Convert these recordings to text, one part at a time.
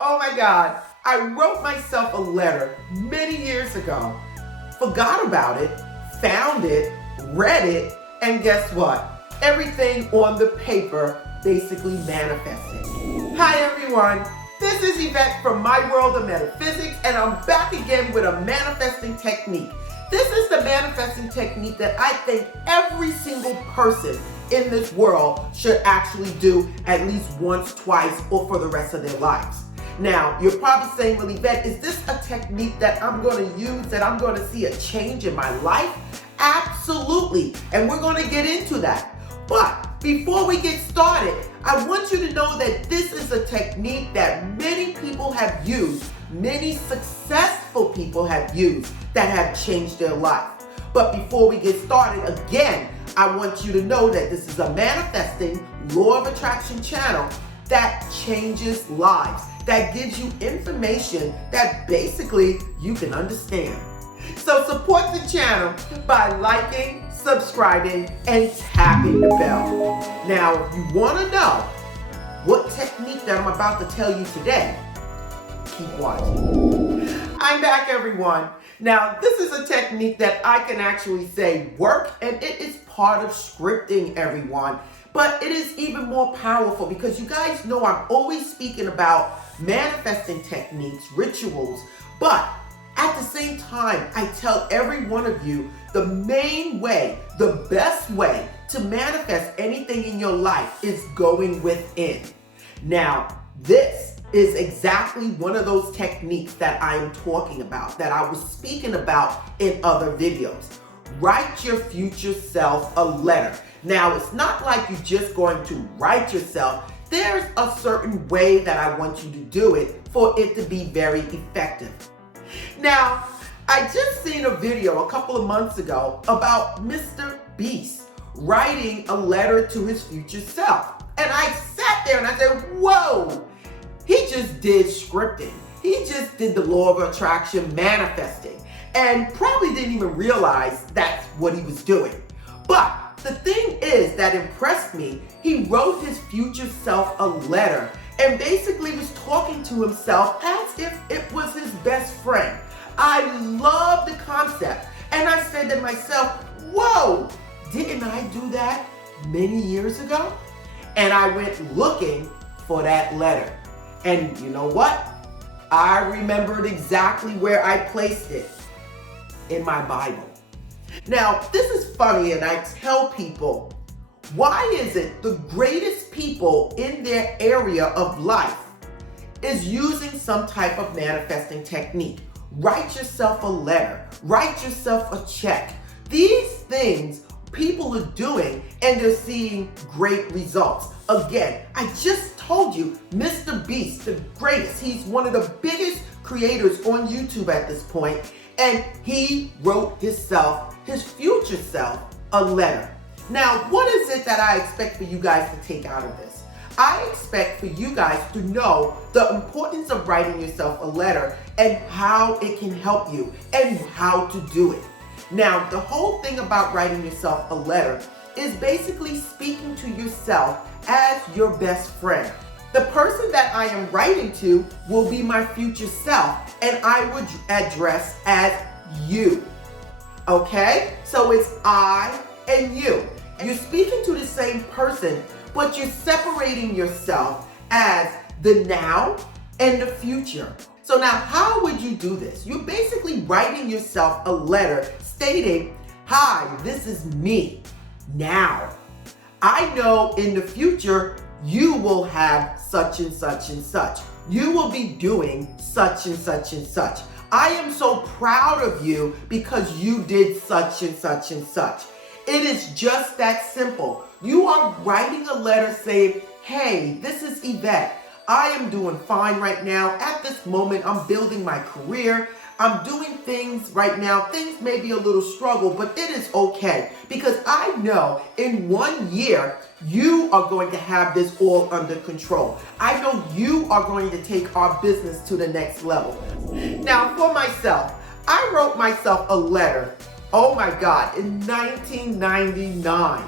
Oh my God, I wrote myself a letter many years ago, forgot about it, found it, read it, and guess what? Everything on the paper basically manifested. Hi everyone, this is Yvette from My World of Metaphysics, and I'm back again with a manifesting technique. This is the manifesting technique that I think every single person in this world should actually do at least once, twice, or for the rest of their lives. Now, you're probably saying, well, Yvette, is this a technique that I'm going to use, that I'm going to see a change in my life? Absolutely, and we're going to get into that. But before we get started, I want you to know that this is a technique that many people have used, many successful people have used that have changed their life. But before we get started, again, I want you to know that this is a manifesting law of attraction channel that changes lives, that gives you information that basically you can understand. So support the channel by liking, subscribing, and tapping the bell. Now, if you want to know what technique that I'm about to tell you today, keep watching. I'm back, everyone. Now, this is a technique that I can actually say work, and it is part of scripting, everyone. But it is even more powerful because you guys know I'm always speaking about manifesting techniques, rituals, but at the same time, I tell every one of you the main way, the best way to manifest anything in your life is going within. Now, this is exactly one of those techniques that I am talking about, that I was speaking about in other videos. Write your future self a letter. Now, it's not like you're just going to write yourself. There's a certain way that I want you to do it for it to be very effective. Now, I just seen a video a couple of months ago about Mr. Beast writing a letter to his future self. And I sat there and I said, whoa, he just did scripting. He just did the law of attraction manifesting and probably didn't even realize that's what he was doing. But the thing is that impressed me, he wrote his future self a letter and basically was talking to himself as if it was his best friend. I love the concept. And I said to myself, whoa, didn't I do that many years ago? And I went looking for that letter. And you know what? I remembered exactly where I placed it in my Bible. Now, this is funny, and I tell people, why is it the greatest people in their area of life is using some type of manifesting technique? Write yourself a letter, write yourself a check. These things people are doing and they're seeing great results. Again, I just told you, Mr. Beast, the greatest, he's one of the biggest creators on YouTube at this point, and he wrote himself, his future self, a letter. Now, what is it that I expect for you guys to take out of this? I expect for you guys to know the importance of writing yourself a letter and how it can help you and how to do it. Now, the whole thing about writing yourself a letter is basically speaking to yourself as your best friend. The person that I am writing to will be my future self, and I would address as you. Okay? So it's I and you. You're speaking to the same person, but you're separating yourself as the now and the future. So now, how would you do this? You're basically writing yourself a letter stating, hi, this is me now. I know in the future, you will have such and such and such. You will be doing such and such and such. I am so proud of you because you did such and such and such. It is just that simple. You are writing a letter saying, hey, this is Yvette. I am doing fine right now. At this moment, I'm building my career. I'm doing things right now. Things may be a little struggle, but it is okay because I know in 1 year, you are going to have this all under control. I know you are going to take our business to the next level. Now, for myself, I wrote myself a letter, oh my God, in 1999,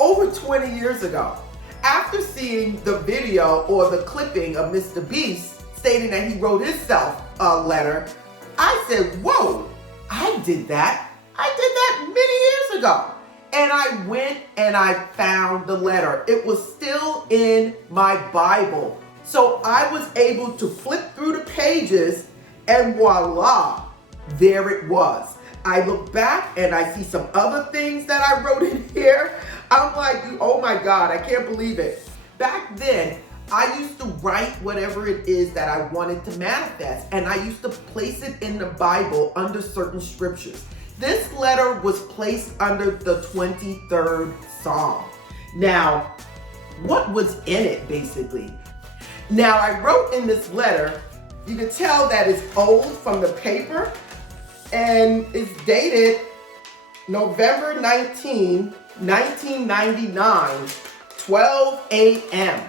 over 20 years ago. After after seeing the video or the clipping of Mr. Beast stating that he wrote himself a letter, I said, whoa, I did that. I did that many years ago. And I went and I found the letter. It was still in my Bible. So I was able to flip through the pages and voila, there it was. I look back and I see some other things that I wrote in here. I'm like, oh my God, I can't believe it. Back then, I used to write whatever it is that I wanted to manifest, and I used to place it in the Bible under certain scriptures. This letter was placed under the 23rd Psalm. Now, what was in it basically? Now, I wrote in this letter, you can tell that it's old from the paper, and it's dated November 19, 1999, 12 a.m.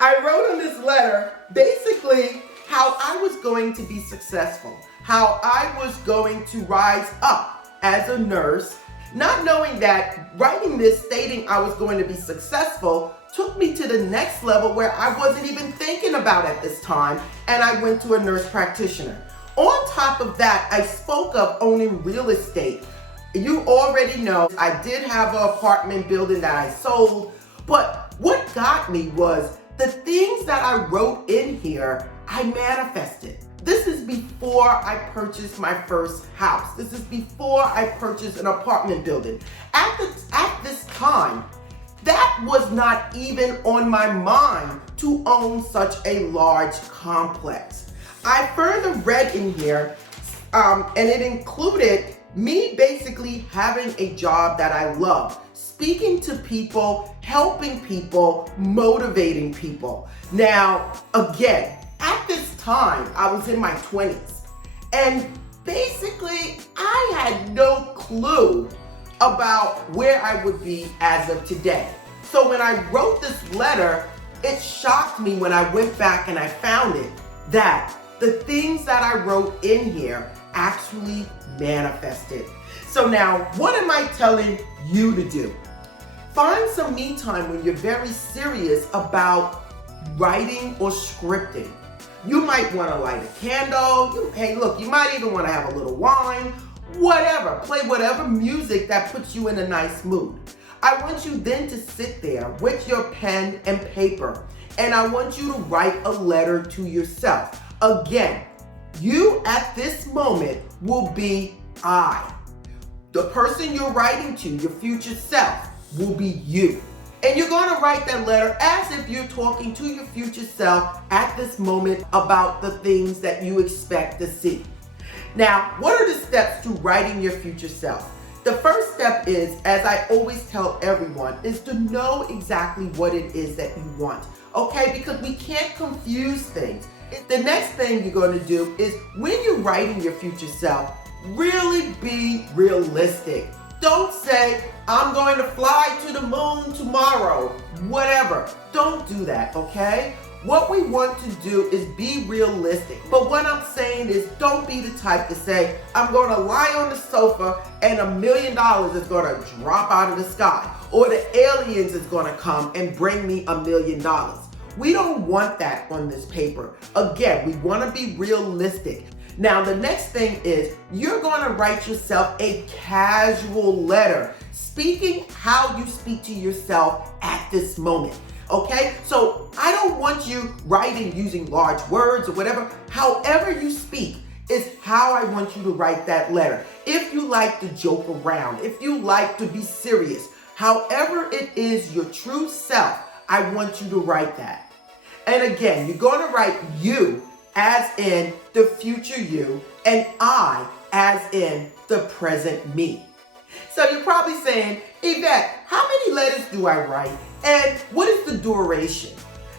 I wrote in this letter basically how I was going to be successful, how I was going to rise up as a nurse, not knowing that writing this stating I was going to be successful took me to the next level where I wasn't even thinking about at this time, and I went to a nurse practitioner. On top of that, I spoke of owning real estate. You already know I did have an apartment building that I sold, but what got me was the things that I wrote in here, I manifested. This is before I purchased my first house. This is before I purchased an apartment building. At this time, that was not even on my mind to own such a large complex. I further read in here, and it included me basically having a job that I love, speaking to people, helping people, motivating people. Now, again, at this time, I was in my 20s, and basically, I had no clue about where I would be as of today. So when I wrote this letter, it shocked me when I went back and I found it, that the things that I wrote in here actually manifested. So now, what am I telling you to do? Find some me time when you're very serious about writing or scripting. You might want to light a candle. Hey, look, you might even want to have a little wine, whatever. Play whatever music that puts you in a nice mood. I want you then to sit there with your pen and paper, and I want you to write a letter to yourself. Again, you at this moment will be I. The person you're writing to, your future self, will be you. And you're going to write that letter as if you're talking to your future self at this moment about the things that you expect to see. Now, what are the steps to writing your future self? The first step is, as I always tell everyone, is to know exactly what it is that you want. Okay? Because we can't confuse things. The next thing you're going to do is, when you're writing your future self, really be realistic. Don't say, I'm going to fly to the moon tomorrow, whatever. Don't do that, okay? What we want to do is be realistic. But what I'm saying is, don't be the type to say, I'm going to lie on the sofa and $1 million is going to drop out of the sky, or the aliens is going to come and bring me $1 million. We don't want that on this paper. Again, we want to be realistic. Now, the next thing is, you're going to write yourself a casual letter, speaking how you speak to yourself at this moment. Okay? So I don't want you writing using large words or whatever. However you speak is how I want you to write that letter. If you like to joke around, if you like to be serious, however it is your true self, I want you to write that. And again, you're going to write you as in the future you, and I as in the present me. So you're probably saying, Yvette, how many letters do I write? And what is the duration?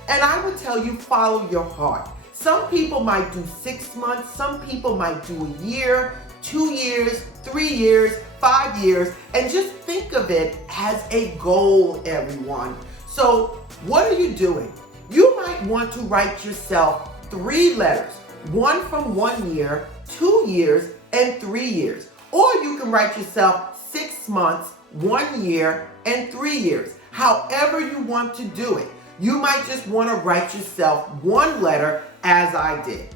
And I would tell you, follow your heart. Some people might do 6 months, some people might do a year, 2 years, 3 years, 5 years, and just think of it as a goal, everyone. So what are you doing? You might want to write yourself 3 letters, one from 1 year, 2 years, and 3 years. Or you can write yourself 6 months, 1 year, and 3 years. However you want to do it. You might just want to write yourself one letter as I did.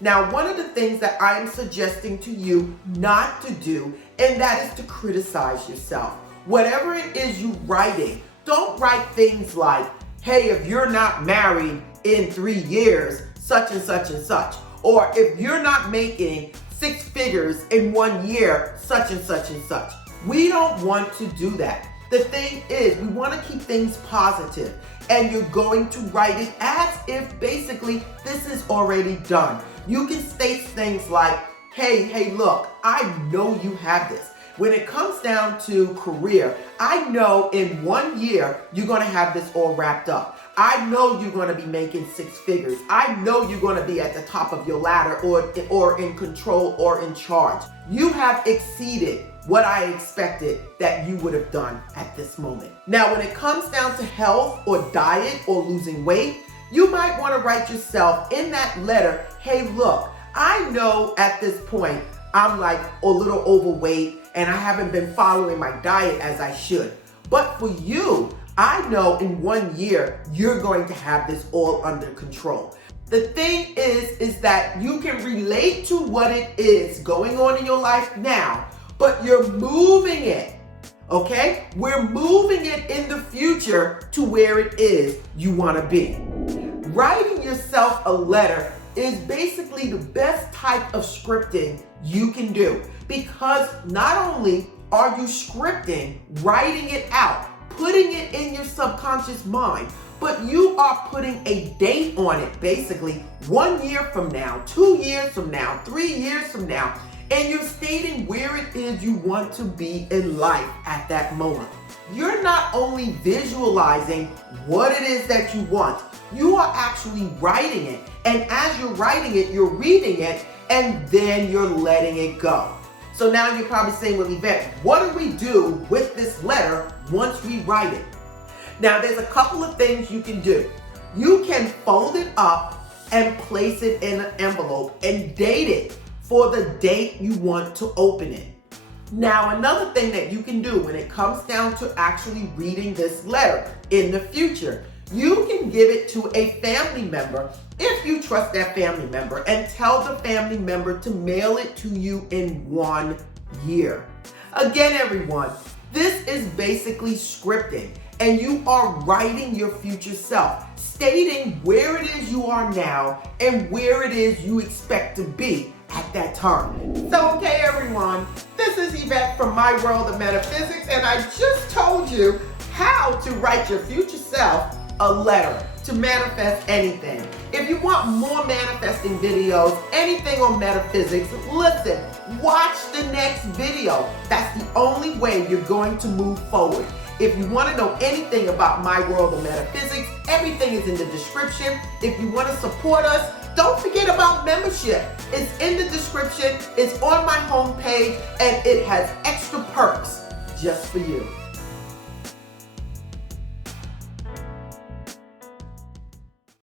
Now, one of the things that I am suggesting to you not to do, and that is to criticize yourself. Whatever it is you're writing, don't write things like, hey, if you're not married in 3 years, such and such and such. Or if you're not making 6 figures in 1 year, such and such and such. We don't want to do that. The thing is, we want to keep things positive, and you're going to write it as if basically this is already done. You can state things like, hey, look, I know you have this. When it comes down to career, I know in 1 year you're going to have this all wrapped up. I know you're going to be making 6 figures. I know you're going to be at the top of your ladder or in control or in charge. You have exceeded what I expected that you would have done at this moment. Now, when it comes down to health or diet or losing weight, you might want to write yourself in that letter, hey, look, I know at this point I'm like a little overweight and I haven't been following my diet as I should. But for you, I know in 1 year, you're going to have this all under control. The thing is that you can relate to what it is going on in your life now, but you're moving it, okay? We're moving it in the future to where it is you want to be. Writing yourself a letter is basically the best type of scripting you can do, because not only are you scripting, writing it out, putting it in your subconscious mind, but you are putting a date on it, basically 1 year from now, 2 years from now, 3 years from now, and you're stating where it is you want to be in life at that moment. You're not only visualizing what it is that you want, you are actually writing it. And as you're writing it, you're reading it, and then you're letting it go. So now you're probably saying, well, Yvette, what do we do with this letter once we write it? Now, there's a couple of things you can do. You can fold it up and place it in an envelope and date it for the date you want to open it. Now, another thing that you can do when it comes down to actually reading this letter in the future, you can give it to a family member if you trust that family member, and tell the family member to mail it to you in 1 year. Again, everyone, this is basically scripting, and you are writing your future self, stating where it is you are now and where it is you expect to be at that time. So, okay, everyone, this is Yvette from My World of Metaphysics, and I just told you how to write your future self a letter to manifest anything. If you want more manifesting videos, anything on metaphysics, listen, watch the next video. That's the only way you're going to move forward. If you want to know anything about My World of Metaphysics, everything is in the description. If you want to support us, don't forget about membership. It's in the description, it's on my homepage, and it has extra perks just for you.